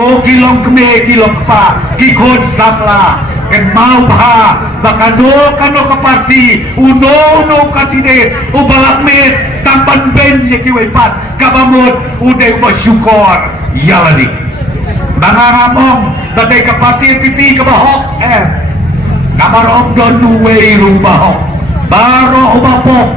Ko kilong keme kilong pa kikod samla ken mau bah bakado kano ka parti uno kandidat ubalakmet tampan ben ye kiwepat kabamut uday bersyukur yalani nangaramong dadai ka parti pipi ka bahok kamar om don nuwe bahok baro ubapok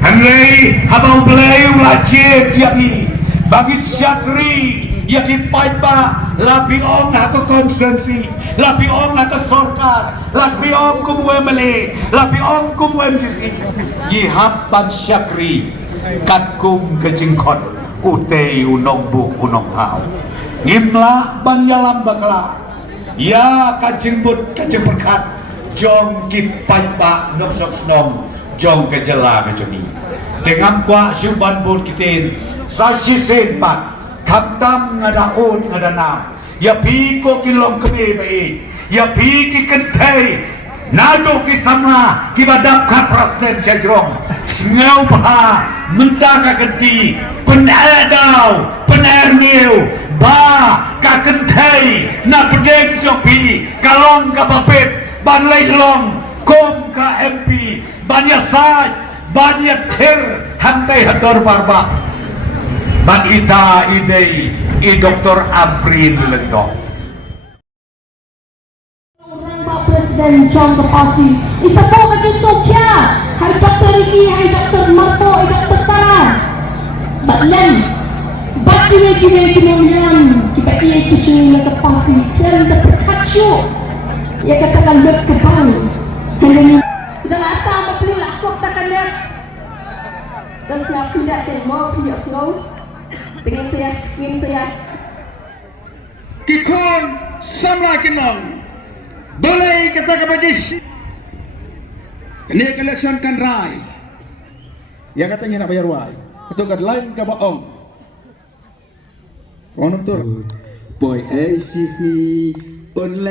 hanlei habau beleu lacet yaki bangit syakri yaki paipa lapi ong hako konsensi lapi ong hako sorkar lapi ong kumwe mele lapi ong kumwe mjisi yihap ban syakri katkum kejengkot utei unong bu unong hau ngimla ban yalam bakla ya kajembut kajemperkat jong kip paipa nok sok snong jong kejela kejemi dengan kuah syuban bur kitin sasisen pat kaptam ngadaun ngadanam ya piko kilong kebe baik ya piki kentai nado kisama kibadap kaprastem cejrong ngau bah mendaka kenti penadau penarniu ba ka kentai na pedek sopi kalong ka bapet ban leilong kom ka MP banyak saj banyak ter hantai hador barba ban ita idei i Dr. Aprin Lendong Presiden John Party isa po ka Sokya hai Dr. Riki hai Dr. Marpo hai Dr. Tara baklan bat kini milan kita iya cucu ke party dan terperkacu ya katakan berkebang hanya sudah lata apa perlu lakuk takkan lihat dan siap tidak mau tidak slow pengen saya kikon samla kinong boleh kata kabajis ini election kan rai yang katanya nak bayar wai itu kan lain ka baong kono tur boy ACC online